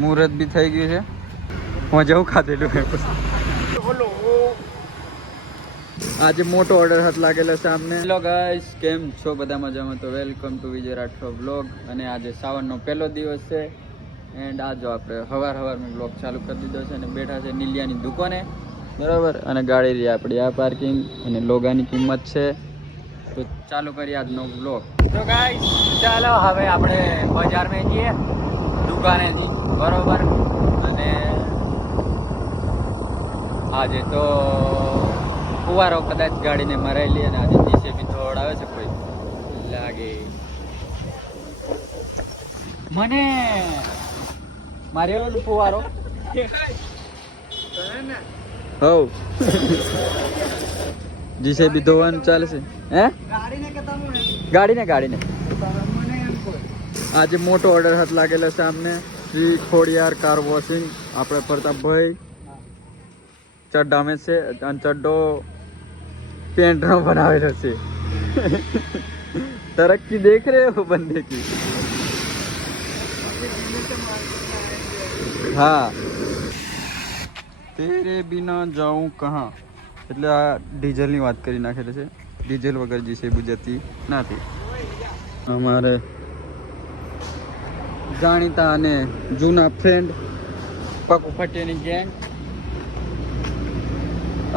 મુહૂર્ત બી થઈ ગયું છે. હું જવું ખાધેલું આજે મોટો ઓર્ડર હાથ લાગેલો સામને. હેલો ગાઈસ, કેમ છો બધા મજામાં? તો welcome to Vijay Rathod blog. અને આજે શ્રાવણનો પહેલો દિવસ છે એન્ડ આ જો આપણે સવારમાં બ્લોગ ચાલુ કરી દીધો છે અને બેઠા છે નીલિયાની દુકાને, બરાબર. અને ગાડી રહી આપણી આ પાર્કિંગ અને લોગાની કિંમત છે. તો ચાલુ કરીએ આજનો બ્લોગ. તો ગાઈસ ચાલો હવે આપણે બજારમાં જઈએ દુકાનેથી, બરોબર. અને આજે તો ફુવારો કદાચ ગાડીને મરાઈ લે અને આજે જીસીબી દોડાવે છે કોઈ લાગે મને મારેલો ફુવારો હવ જીસીબી ધોવાનું ચાલે છે. હે ગાડીને આજે મોટો ઓર્ડર હાથ લાગેલો છે સામને. શ્રી ખોડિયાર કાર વોશિંગ, આપણે પ્રતાપભાઈ ચડ્ડા में से અને ચડ્ડો पेंट નો બનાવેલો છે. तरक्की देख रहे हो बंदे की. હા તેરે બિના જાઉં કહા, એટલે આ ડીઝલની વાત કરી નાખેલી છે. ડીઝલ વગર જીસીબી જતી નથી. અમારે જાણીતા અને જૂના ફ્રેન્ડ પકુ ફટેની ગેંગ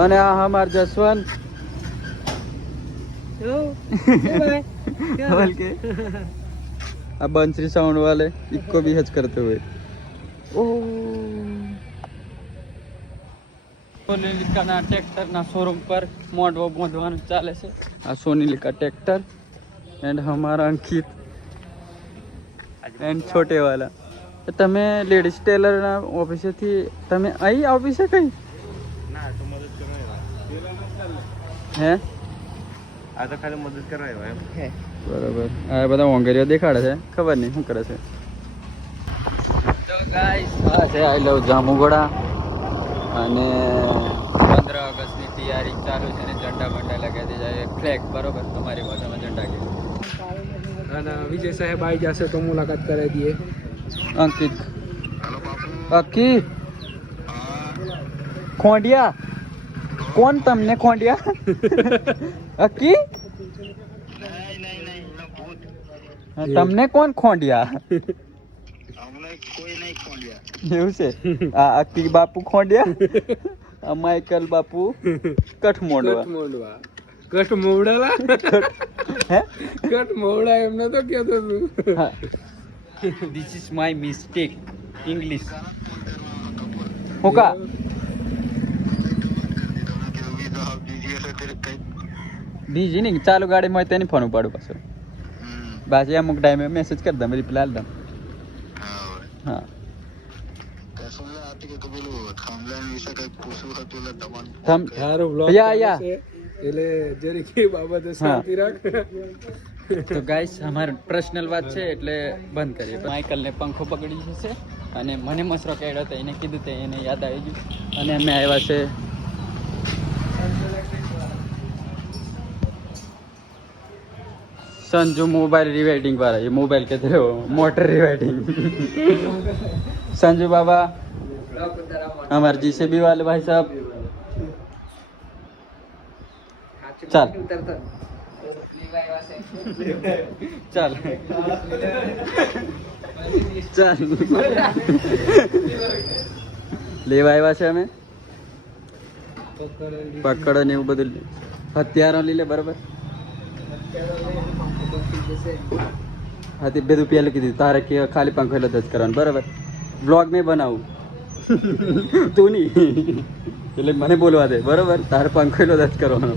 અને આ हमार जसवंत के अब बंसरी साउंड वाले इको भी हज करते हुए सोनीलिका ट्रैक्टर ना शोरूम पर मोटो बांधવાનું ચાલે છે. આ સોनीलिका ट्रैक्टर एंड हमारा अंकित एंड छोटे वाला. તમે લેડીઝ ટેલર ના ઓફિસેથી તમે અહીં ઓફિસે કઈ હે આ તો ખાલી મદદ કરવા આવ્યો એમ હે, બરાબર. આ બધા ઓંગરીઓ દેખાડે છે, ખબર નહીં શું કરે છે. તો ગાઈસ આ છે આઈ લવ જામુગોડા અને 15 ઓગસ્ટની તૈયારી ચાલુ છે ને ઝંડા બંડા લગાવી જાય ફ્લેગ, બરોબર. તમારી ભાષામાં ઝંડા કે અને વિજય સાહેબ આવી જશે તો મુલાકાત કરાવી દઈએ. અંકિત અકી ખોંડિયા કોણ તમને ખોંડિયા અકી તમને કોણ ખોંડિયા એવું છે. આ અકી બાપુ ખોંડિયા, આ માઇકલ બાપુ કઠમોડવા કઠમોવડા હે કઠમોવડા એમને તો કહેતો તું. This is my mistake English હોકા બીજી નહીં ચાલુ ગાડીમાં હોય તેની ફોન ઉપાડું પાછો. બાકી અમુક ટાઈમે મેસેજ કરી દમ, રિપ્લાય આલ દમ. હા એટલે જરીકે બાબતે શાંતિ રાખ. તો ગાઈસ અમારે પર્સનલ વાત છે એટલે બંધ કરીએ. માઇકલને પંખો પકડી જશે અને મને મસરો કાઢ્યો હતો, એને કીધું તે એને યાદ આવી ગયું અને અમે આવ્યા છે संजू मोबाइल रिवाइडिंग वाला. ये मोबाइल कहते हो मोटर रिवाइडिंग. संजू बाबा हमारे जीसीबी वाले भाई साहब. चल चल चल લેવા આવ્યા છે અમે. પકડ ને એવું બધું હથિયારો લઈ લે, બરાબર. હા તે બધું પહેલું કીધું તારે કે ખાલી પંખો જ કરવાનું, બરાબર. બ્લોગ મેં બનાવું તું નહીં એટલે મને બોલવા દે, બરાબર. તારે પંખો જ કરવાનો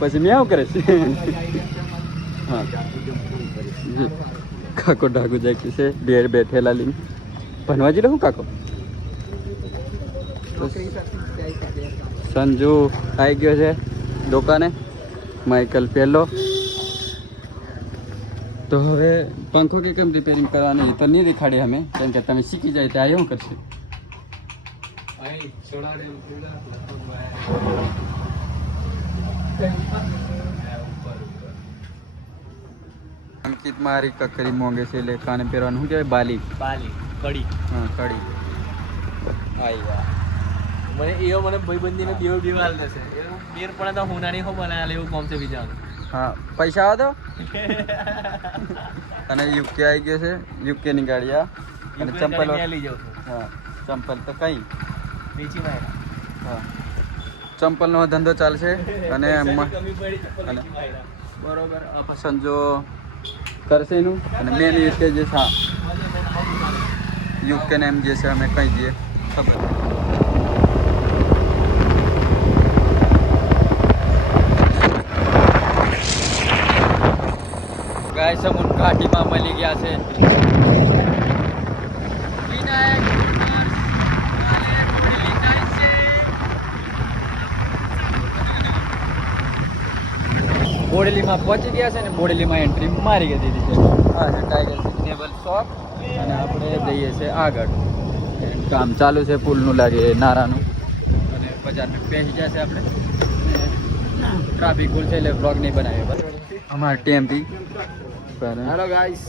પછી મેં આવું કરે છે. હા કાકો ડાકુ જાય છે બેર બેઠેલા લઈને ભણવા જઈ લઉં કાકો. સંજુ આવી ગયો છે દુકાને, માઇકલ પહેલો. તો હવે પંખો કે કેમ રિપેરિંગ કરવાની તો નહીં દેખાડે અમે, કેમ કે તમે શીખી જાય તો આ એવું કરશે. અંકિત મારી કકરી મોંઘે છે એટલે કાને પહેરવાનું શું કહેવાય, બાલી. કડી હા કડી આઈ ગયા મને એવો મને ભાઈબંધીને દેવ હાલ દેશે એવું બેર પડે તો હું નાની હો બનાવેલા એવું કોમ છે બીજા હા પૈસા આવો તો અને યુકે આવી ગયો છે યુકે ની ગાડી આ અને ચંપલ લઈ જાઉં છું હા ચંપલ તો કઈ વેચી માં હા ચંપલ નો ધંધો ચાલશે અને કમી પડી ચપ્પલ અને વેચી માં બરોબર આ પસંદ જો કરશે એનું અને મેન યુકે જે છે હા યુકે ને એમ જે છે અમે કઈ દઈએ ખબર ગાય સમુન ઘાટીમાં મળી ગયા છે વિનાયક બોડેલીમાં પહોંચી ગયા છે ને બોડેલીમાં એન્ટ્રી મારી દીધી છે આ છે ટાઈગર સિગ્નેબલ શોપ અને આપણે જઈએ છીએ આગળ કામ ચાલુ છે પુલનું લાગે નારાનું અને બજારમાં બેસી ગયા છે આપણે ટ્રાફિક ફૂલ છે એટલે બ્લોગ નહીં બનાવીએ બસ અમારા ટેમ્પી હેલો ગાઈસ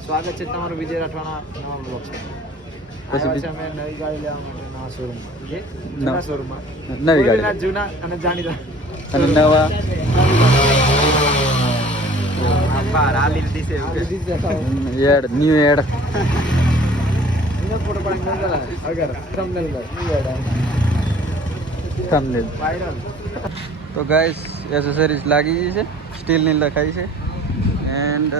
સ્વાગત છે તમારું વિજય રાઠવાના નવા બ્લોગ છે પછી અમે નવી ગાડી લેવા માટે નવા શોરૂમ નવા શોરૂમમાં નવી ગાડી જૂના અને જાણીતા અને નવા બહાર આ લીધી છે એડ ન્યૂ એડ ફોટો પાડી અગર થંબનેલ થંબનેલ વાયરલ તો ગાઈસ એસેસરીઝ લાગી ગઈ છે સ્ટીલની લખાઈ છે એન્ડ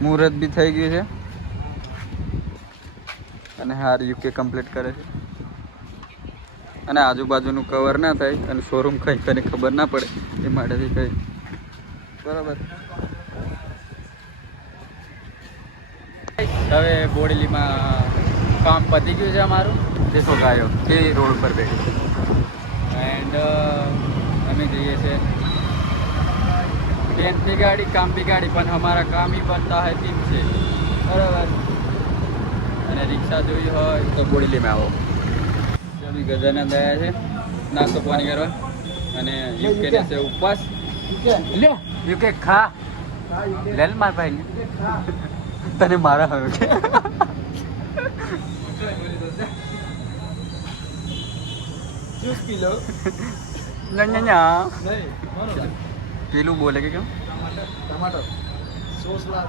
મુહૂર્ત બી થઈ ગયું છે અને હાર યુકે કમ્પ્લીટ કરે છે અને આજુબાજુનું કવર ના થાય અને શોરૂમ કઈ કરીને ખબર ના પડે એ માટેથી કઈ બરાબર હવે બોડેલીમાં કામ પતી ગયું છે અમારું દેખો ગાયો તે રોડ પર બેઠી છે એન્ડ અમે જઈએ છીએ ट्रेन की गाड़ी काम की गाड़ी पर हमारा काम ही बनता है 3 से बराबर અને રિક્ષા જોઈ હોય તો બોડેલીમાં આવો સभी ગજાનંદ આવ્યા છે નાસ્તો પાણી કરવા અને યુકે ને છે ઉપવાસ લ્યો યુકે ખા લે માર ભાઈ તને મારા હવે કે જ્યુસ પી લો ના નહીં પેલું બોલે કે કેમ ટમાટર સોસ લા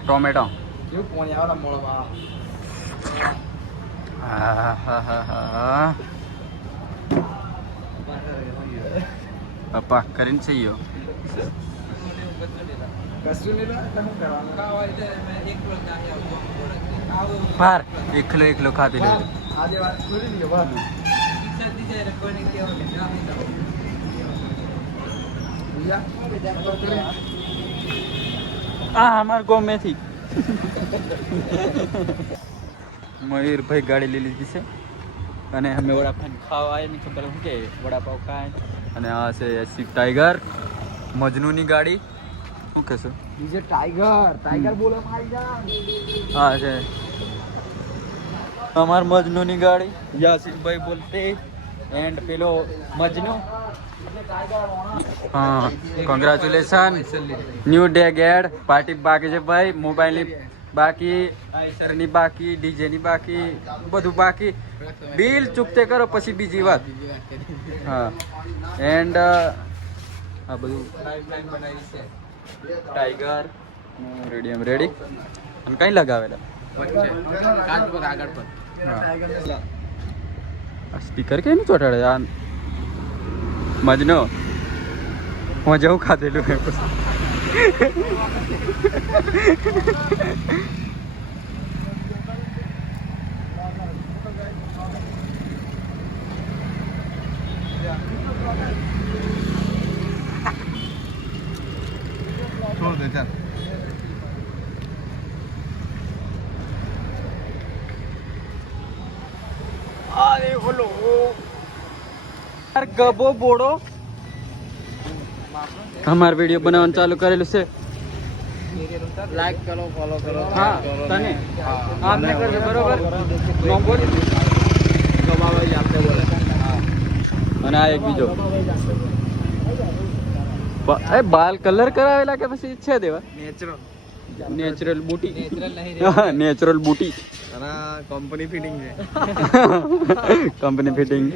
ટોમેટો કેવું પાણી આવડા મોળમાં પપ્પા કરીને છે યો કશું નહીં લા તમે કરવાનું ખાવા એટલે મેં એક પ્લેટ નાખી આવું બાર એકલો એકલો ખાતી લે આજે વાત કરી દીધી વાત આ અમાર ગામ મેથી મયુરભાઈ ગાડી લઈ લીધી છે અને અમે વડાપાવ ખાવા આવ્યા નહીં ખબર શું કે વડાપાવ ખાય અને આ છે એસી ટાઈગર મજનૂની ગાડી શું કહેશો બીજે ટાઈગર બોલે મારી જા હા છે અમાર મજનૂની ગાડી યાસીનભાઈ બોલતે એન્ડ પેલો મજનુ હા કોંગ્રેચ્યુલેશન ન્યૂ ડે ગેડ પાર્ટી બાકી છે ભાઈ મોબાઈલની બાકી આઈસરની બાકી ડીજેની બાકી બધું બાકી બિલ ચૂકતે કરો પછી બીજી વાત હા એન્ડ આ બધું ટાઈગર રેડિયમ રેડી અને કઈ લગાવેલા કાચ પર આગળ પર આ સ્પીકર કે નહીં ચોટાડે આ મજનો હું જવું ખાધેલું હે છોડ દે ચાલ અરે બોલો યાર ગબો બોડો અમાર વિડિયો બનાવવાનું ચાલુ કરેલું છે લાઈક કરો ફોલો કરો હા તને આમને કરજો બરોબર નંબર ગમાવાઈ આપણે બોલે અને આ એક બીજો એ બાલ કલર કરાવેલા કે પછી છે દેવા નેચરલ નેચરલ બૂટી નેચરલ નહીં નેચરલ બૂટી અને કંપની ફિટિંગ છે કંપની ફિટિંગ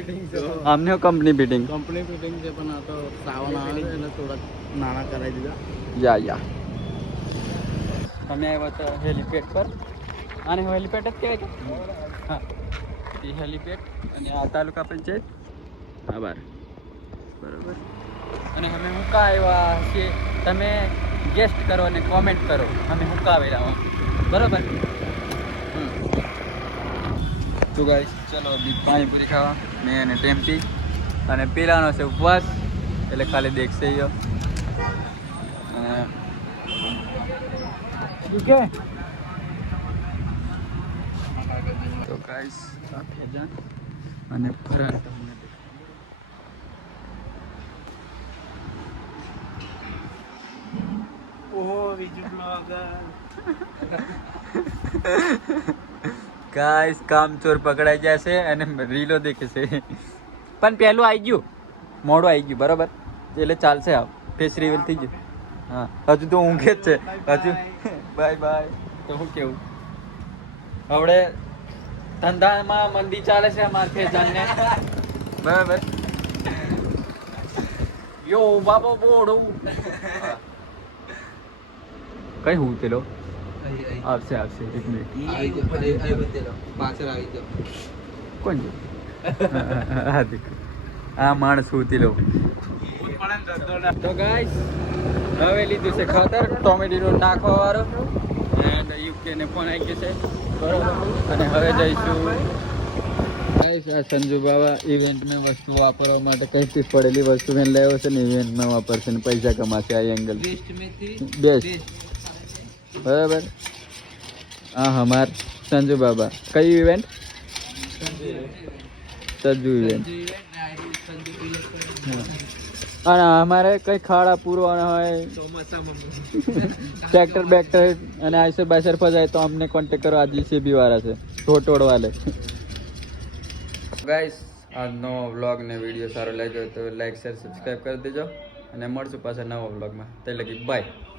આમને કંપની ફિટિંગ કંપની ફિટિંગ છે પણ આ તો સાવન આવે છે એટલે થોડાક નાના કરાવી દીધા યા અમે આવ્યા હતા હેલિપેડ પર આને હેલિપેડ જ કહેવાય કે હા એ હેલિપેડ અને આ તાલુકા પંચાયત આભાર બરાબર અને અમે હુંકા આવ્યા છીએ તમે ગેસ્ટ કરો અને કોમેન્ટ કરો અમે હુંકા આવેલા બરાબર તો ગાઈસ ચલો બી પાણીપુરી ખાવા મેં અને ટેમ્પી અને પેલાનો છે ઉપવાસ એટલે ખાલી દેખશે યો કે તો ગાઈસ આ ભેજા અને ફરાળ તમને ઓહો બીજું બ્લોગર ગાઈસ કામચોર પકડાઈ જશે અને રીલો દેખે છે પણ પહેલું આવી ગયું મોડું આવી ગયું બરાબર એટલે ચાલશે આવ ફેસ રિવીલ થઈ ગયું હા હજુ તો ઊંઘે જ છે હજુ બાય બાય તો શું કેવું હવે ધંધામાં મંદી ચાલે છે અમાર ફેજાનને બરાબર યો બાબો બોડો કઈ હું તેલો આવશે આવશે એક મિનિટ પાછળ આવી ગયો કોણ છે હા દેખ આ માણસ ઉતી લો તો ગાઈસ હવે લીધું છે ખાતર ટોમેટોનું નાખવા વાળો એન્ડ યુકે ને ફોન આવી ગયો છે બરોબર અને હવે જઈશું ગાઈસ આ સંજુ બાબા ઇવેન્ટમાં વસ્તુ વાપરવા માટે કઈ પડેલી વસ્તુ મેં લાવ્યો છે ને ઇવેન્ટમાં વાપરશે ને પૈસા કમાશે આ એંગલ બેસ્ટ બરાબર હા હમાર સંજુ બાબા કઈ ઇવેન્ટ સંજુ ઇવેન્ટ અને અમારે કઈ ખાડા પૂરવાના હોય ટ્રેક્ટર બેક્ટર અને આઈસર બાઈસર ફસાય તો અમને કોન્ટેક્ટ કરો આ જીસીબી વાળા છે છોટોડ વાલે ગાઈસ આજનો વ્લોગ ને વિડીયો સારો લાગ્યો તો લાઈક શેર સબસ્ક્રાઈબ કરી દેજો અને મળશું પાછા નવા વ્લોગમાં તે લગી બાય